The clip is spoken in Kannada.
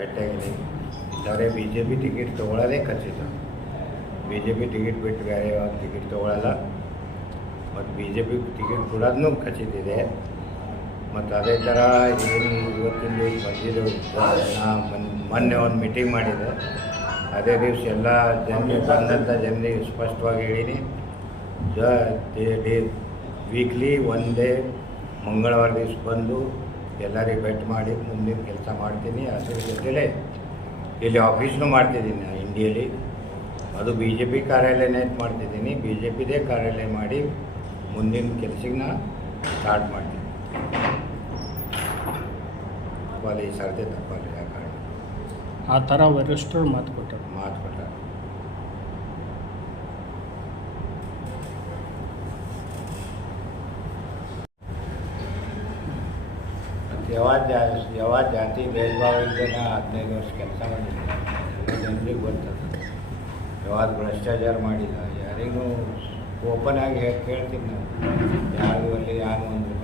ಭೇಟಿಯಾಗಲಿ ಇಲ್ಲವರೆ ಬಿ ಜೆ ಪಿ ಟಿಕೆಟ್ ತೊಗೊಳ್ಳೋದೇ ಖಚಿತ. ಬಿ ಜೆ ಪಿ ಟಿಕೆಟ್ ಬಿಟ್ಟು ಬೇರೆ ಯಾವ್ದು ಟಿಕೆಟ್ ತೊಗೊಳ್ಳಲ್ಲ. ಮತ್ತು ಬಿ ಜೆ ಪಿ ಟಿಕೆಟ್ ಕೊಡೋದನ್ನೂ ಖಚಿತ ಇದೆ. ಮತ್ತು ಅದೇ ಥರ ಏನು ಇವತ್ತಿನ ಬಂದಿದ್ದು ಮೊನ್ನೆ ಒಂದು ಮೀಟಿಂಗ್ ಮಾಡಿದೆ. ಅದೇ ದಿವಸ ಎಲ್ಲ ಜನರಿಗೆ ಬಂದಂಥ ಜನರಿಗೆ ಸ್ಪಷ್ಟವಾಗಿ ಹೇಳೀನಿ, ವೀಕ್ಲಿ ಒಂದೇ ಮಂಗಳವಾರ ದಿವಸ ಬಂದು ಎಲ್ಲರಿಗೆ ಭೇಟಿ ಮಾಡಿ ಮುಂದಿನ ಕೆಲಸ ಮಾಡ್ತೀನಿ. ಅದ್ರ ಜೊತೆಲೇ ಇಲ್ಲಿ ಆಫೀಸ್ನೂ ಮಾಡ್ತಿದ್ದೀನಿ ಇಂಡಿಯಲ್ಲಿ. ಅದು ಬಿ ಜೆ ಪಿ ಕಾರ್ಯಾಲಯನೇ ಮಾಡ್ತಿದ್ದೀನಿ. ಬಿ ಜೆ ಪಿದೇ ಕಾರ್ಯಾಲಯ ಮಾಡಿ ಮುಂದಿನ ಕೆಲಸನ ಸ್ಟಾರ್ಟ್ ಮಾಡ್ತೀನಿ. ತಪ್ಪಾಲಿ ಸರ್ದೆ ತಪ್ಪಾಲಿ ಆ ಕಾರಣ ಆ ಥರ ವರಿಷ್ಠರು ಮಾತು ಕೊಟ್ಟರು. ಯಾವಾಗ ಜಾತಿ ಭೇದ ಭಾವ ಇಲ್ಲದೆ 15 ವರ್ಷ ಕೆಲಸ ಮಾಡಿದ್ದೆ. ಜನರಿಗೆ ಗೊತ್ತದ ಯಾವಾಗ ಭ್ರಷ್ಟಾಚಾರ ಮಾಡಿಲ್ಲ. ಯಾರಿಗೂ ಓಪನ್ ಆಗಿ ಹೇಳ್ತೀನಿ. ನಾವು ಯಾರಿಗೂ ಅಲ್ಲಿ ಯಾರು ಒಂದು